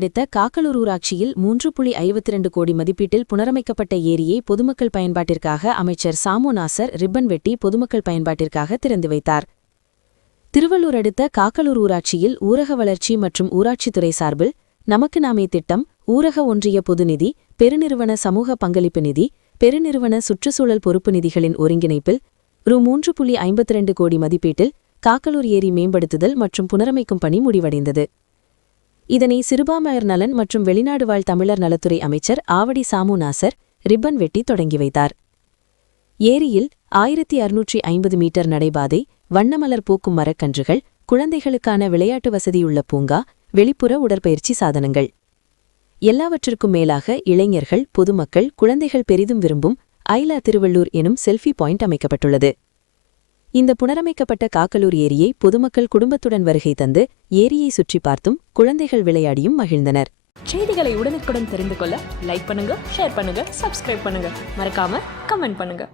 அடுத்த காக்கலூர் ஊராட்சியில் 3.52 கோடி மதிப்பீட்டில் புனரமைக்கப்பட்ட ஏரியை பொதுமக்கள் பயன்பாட்டிற்காக அமைச்சர் சாமு நாசர் ரிப்பன் வெட்டி பொதுமக்கள் பயன்பாட்டிற்காக திறந்து வைத்தார். திருவள்ளூர் அடுத்த காக்கலூர் ஊராட்சியில் ஊரக வளர்ச்சி மற்றும் ஊராட்சித்துறை சார்பில் நமக்கு நாமே திட்டம், ஊரக ஒன்றிய பொதுநிதி, பெருநிறுவன சமூக பங்களிப்பு நிதி, பெருநிறுவன சுற்றுச்சூழல் பொறுப்பு நிதிகளின் ஒருங்கிணைப்பில் ரூ. 3.52 கோடி மதிப்பீட்டில் காக்கலூர் ஏரி மேம்படுத்துதல் மற்றும் புனரமைக்கும் பணி முடிவடைந்தது. இதனை சிறுபான்மையர் நலன் மற்றும் வெளிநாடு வாழ் தமிழர் நலத்துறை அமைச்சர் ஆவடி சாமு நாசர் ரிப்பன் வெட்டி தொடங்கி வைத்தார். ஏரியில் 1650 மீட்டர் நடைபாதை, வண்ணமலர் பூக்கும் மரக்கன்றுகள், குழந்தைகளுக்கான விளையாட்டு வசதியுள்ள பூங்கா, வெளிப்புற உடற்பயிற்சி சாதனங்கள் எல்லாவற்றிற்கும் மேலாக இளைஞர்கள், பொதுமக்கள், குழந்தைகள் பெரிதும் விரும்பும் ஐலா திருவள்ளூர் எனும் செல்ஃபி பாயிண்ட் அமைக்கப்பட்டுள்ளது. இந்த புனரமைக்கப்பட்ட காக்கலூர் ஏரியை பொதுமக்கள் குடும்பத்துடன் வருகை தந்து ஏரியை சுற்றி பார்த்தும் குழந்தைகள் விளையாடியும் மகிழ்ந்தனர். செய்திகளை உடனுக்குடன் தெரிந்து கொள்ள லைக் பண்ணுங்க, ஷேர் பண்ணுங்க, சப்ஸ்கிரைப் பண்ணுங்க, மறக்காம கமெண்ட் பண்ணுங்க.